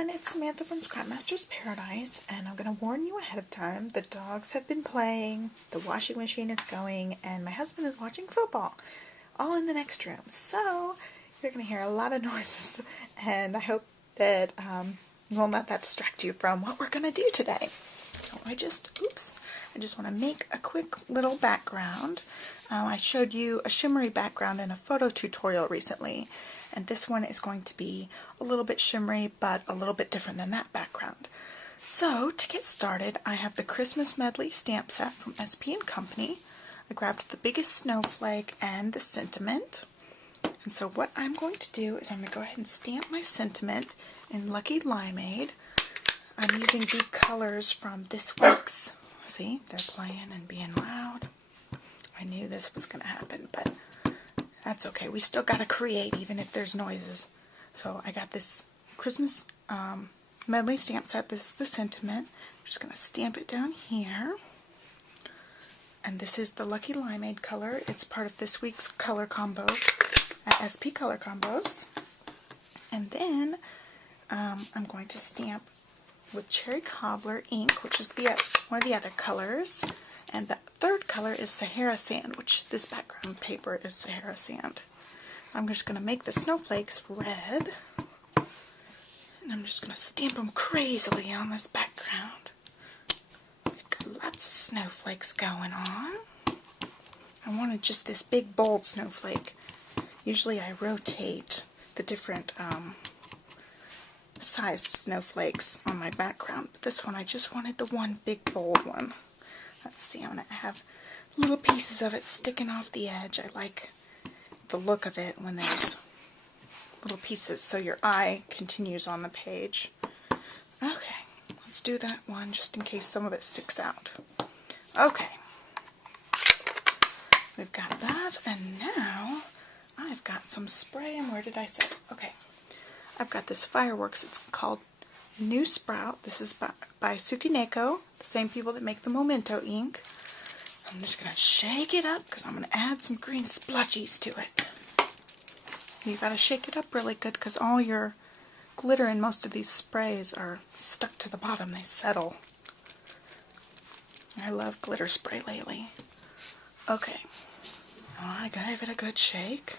everyone, it's Samantha from Scrapmaster's Paradise, and I'm going to warn you ahead of time. The dogs have been playing, the washing machine is going, and my husband is watching football, all in the next room. So, you're going to hear a lot of noises, and I hope that you won't let that distract you from what we're going to do today. So I just want to make a quick little background. I showed you a shimmery background in a photo tutorial recently, and this one is going to be a little bit shimmery, but a little bit different than that background. So, to get started, I have the Christmas Medley stamp set from SP & Company. I grabbed the biggest snowflake and the sentiment. And so what I'm going to do is I'm going to go ahead and stamp my sentiment in Lucky Limeade. I'm using the colors from this week's. See, they're playing and being loud. I knew this was going to happen, but that's okay. We still got to create even if there's noises. So I got this Christmas medley stamp set. This is the sentiment. I'm just going to stamp it down here. And this is the Lucky Limeade color. It's part of this week's color combo at SP Color Combos. And then I'm going to stamp with Cherry Cobbler ink, which is one of the other colors. And the third color is Sahara Sand, which this background paper is Sahara Sand. I'm just going to make the snowflakes red. And I'm just going to stamp them crazily on this background. We've got lots of snowflakes going on. I wanted just this big bold snowflake. Usually I rotate the different sized snowflakes on my background, but this one I just wanted the one big bold one. Let's see, I'm going to have little pieces of it sticking off the edge. I like the look of it when there's little pieces so your eye continues on the page. Okay, let's do that one just in case some of it sticks out. Okay, we've got that, and now I've got some spray, and where did I set it? Okay, I've got this fireworks. It's called New Sprout. This is by Sukineko, the same people that make the Memento ink. I'm just going to shake it up because I'm going to add some green splotchies to it. You've got to shake it up really good because all your glitter in most of these sprays are stuck to the bottom. They settle. I love glitter spray lately. Okay, I gave it a good shake.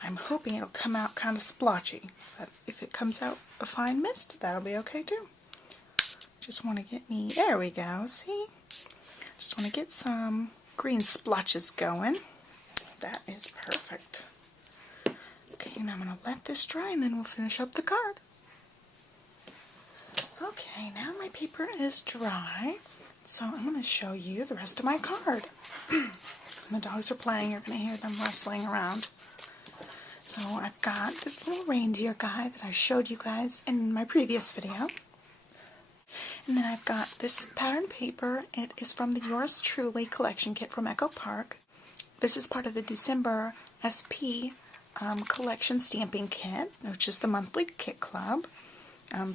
I'm hoping it'll come out kind of splotchy, but if it comes out a fine mist, that'll be okay too. Just want to get me, there we go, see? Just want to get some green splotches going. That is perfect. Okay, and I'm going to let this dry and then we'll finish up the card. Okay, now my paper is dry, so I'm going to show you the rest of my card. The dogs are playing, you're going to hear them rustling around. So I've got this little reindeer guy that I showed you guys in my previous video. And then I've got this pattern paper. It is from the Yours Truly collection kit from Echo Park. This is part of the December SP collection stamping kit, which is the monthly kit club.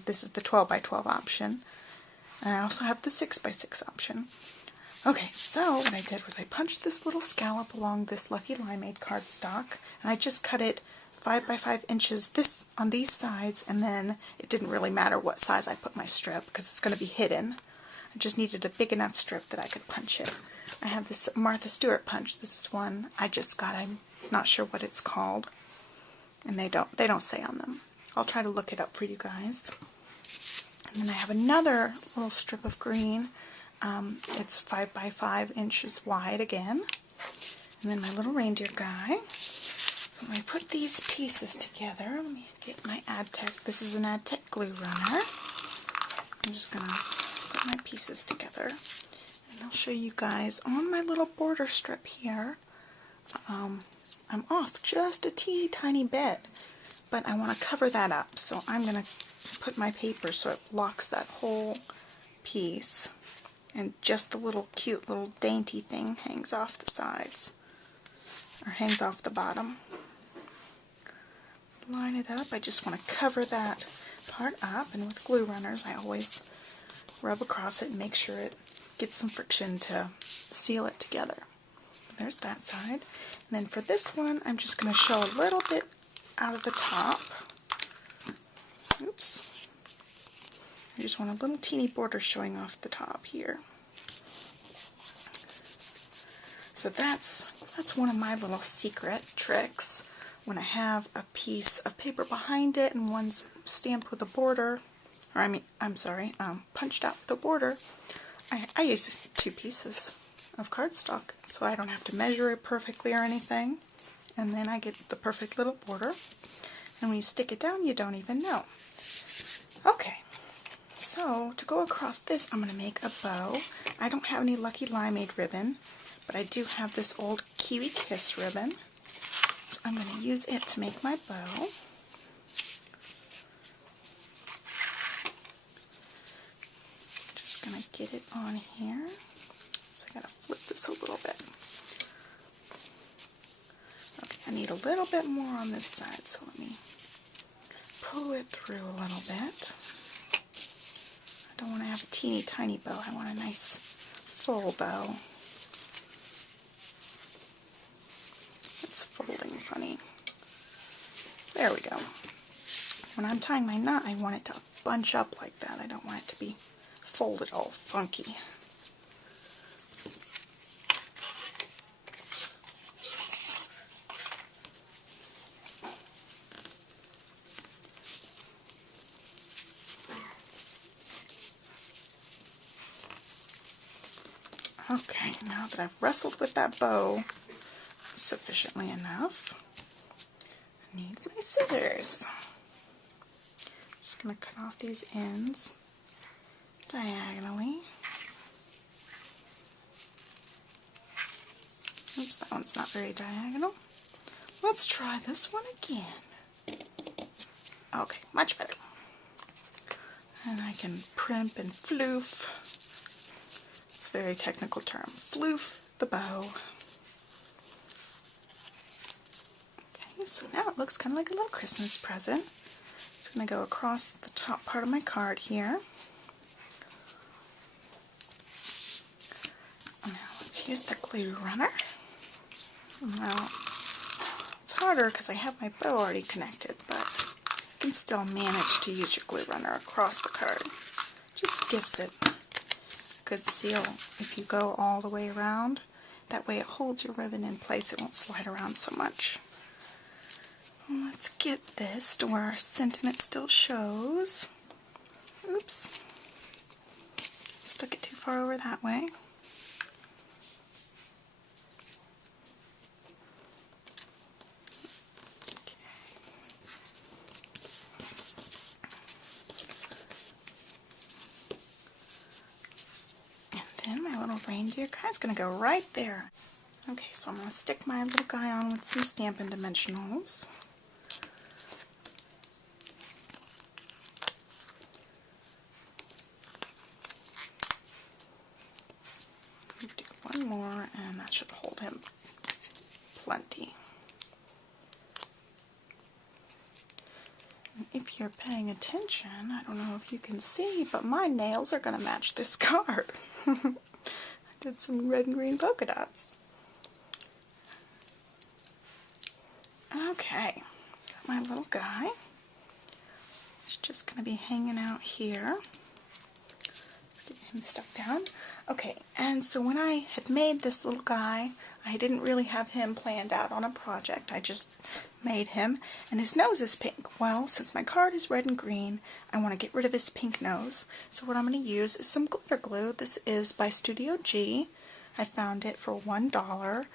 This is the 12x12 option. And I also have the 6x6 option. Okay, so what I did was I punched this little scallop along this Lucky Limeade cardstock, and I just cut it 5 by 5 inches on these sides, and then it didn't really matter what size I put my strip because it's going to be hidden. I just needed a big enough strip that I could punch it. I have this Martha Stewart punch. This is one I just got. I'm not sure what it's called, and they don't say on them. I'll try to look it up for you guys. And then I have another little strip of green. It's 5 by 5 inches wide again. And then my little reindeer guy. When I put these pieces together, let me get my Adtech. This is an Adtech glue runner. I'm just going to put my pieces together. And I'll show you guys on my little border strip here. I'm off just a teeny tiny bit, but I want to cover that up. So I'm going to put my paper so it blocks that whole piece. And just the little cute little dainty thing hangs off the sides, or hangs off the bottom. Line it up. I just want to cover that part up, and with glue runners I always rub across it and make sure it gets some friction to seal it together. There's that side. And then for this one I'm just going to show a little bit out of the top. Oops. I just want a little teeny border showing off the top here. So that's one of my little secret tricks. When I have a piece of paper behind it and one's stamped with a border, or punched out with a border, I use 2 pieces of cardstock, so I don't have to measure it perfectly or anything. And then I get the perfect little border. And when you stick it down, you don't even know. Okay, so to go across this, I'm going to make a bow. I don't have any Lucky Limeade ribbon, but I do have this old Kiwi Kiss ribbon. So I'm going to use it to make my bow. Just going to get it on here. So I got to flip this a little bit. Okay, I need a little bit more on this side, so let me pull it through a little bit. I don't want to have a teeny tiny bow. I want a nice full bow. It's folding funny. There we go. When I'm tying my knot, I want it to bunch up like that. I don't want it to be folded all funky. Okay, now that I've wrestled with that bow sufficiently enough, I need my scissors. I'm just going to cut off these ends diagonally. Oops, that one's not very diagonal. Let's try this one again. Okay, much better. And I can primp and floof. It's a very technical term. Floof the bow. Okay, so now it looks kind of like a little Christmas present. It's going to go across the top part of my card here. Now let's use the glue runner. Now, it's harder because I have my bow already connected, but you can still manage to use your glue runner across the card. Just gives it a good seal if you go all the way around. That way it holds your ribbon in place. It won't slide around so much. Let's get this to where our sentiment still shows. Oops. Stuck it too far over that way. Reindeer guy's going to go right there. Okay, so I'm going to stick my little guy on with some Stampin' Dimensionals. Do one more, and that should hold him plenty. And if you're paying attention, I don't know if you can see, but my nails are going to match this card. Did some red and green polka dots. Okay, got my little guy. He's just going to be hanging out here. Let's get him stuck down. Okay, and so when I had made this little guy, I didn't really have him planned out on a project. I just made him, and his nose is pink. Well, since my card is red and green, I want to get rid of his pink nose. So what I'm going to use is some glitter glue. This is by Studio G. I found it for $1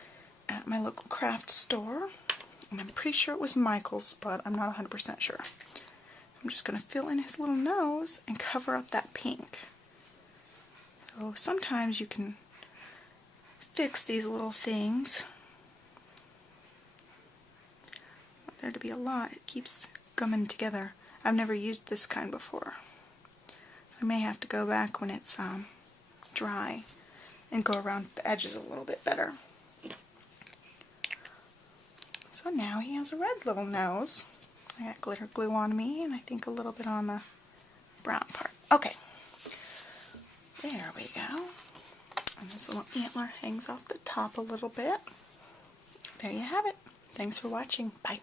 at my local craft store. And I'm pretty sure it was Michael's, but I'm not 100% sure. I'm just going to fill in his little nose and cover up that pink. So sometimes you can fix these little things. Want there to be a lot. It keeps gumming together. I've never used this kind before. So I may have to go back when it's dry and go around the edges a little bit better. So now he has a red little nose. I got glitter glue on me, and I think a little bit on the brown part. Okay. There we go. And this little antler hangs off the top a little bit. There you have it. Thanks for watching. Bye.